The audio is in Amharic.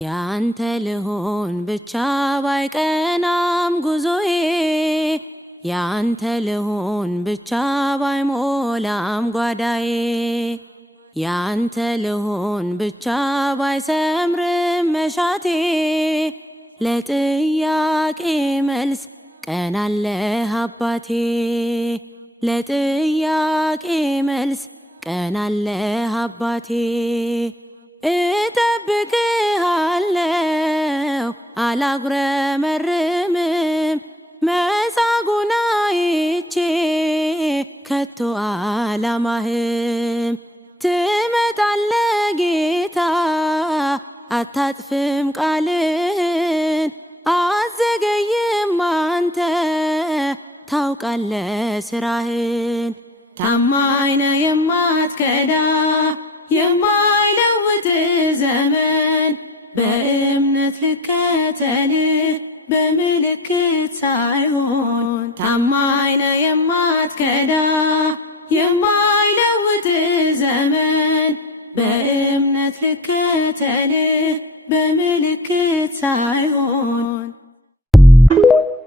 ያንተ ልሆን ብቻ ባይቀናም ጉዞዬ ያንተ ልሆን ብቻ ባይሞላም ጓዳዬ ያንተ ልሆን ብቻ ባይሰምርም መሻቴ ለጥያቄ መልስ ቀን አለህ አባቴ ለጥያቄ መልስ ቀን አለህ አባቴ እጠብቅሃለሁ አላጉረመርምም መጻጉዕን አይቼ ከቶ አላማህም ትመጣለህ ጌታ አታጥፍም ቃልህን አዘገይም አንተ ታውቃለህ ስራህን ታማኝ ነህ የማትከዳ የማይለውጥ ዘመን በእምነት ልከተልህ በምልክት ሳይሆን ታማኝ ነህ የማትከዳ የማይለውጥ ዘመን በእምነት ልከተልህ በምልክት ሳይሆን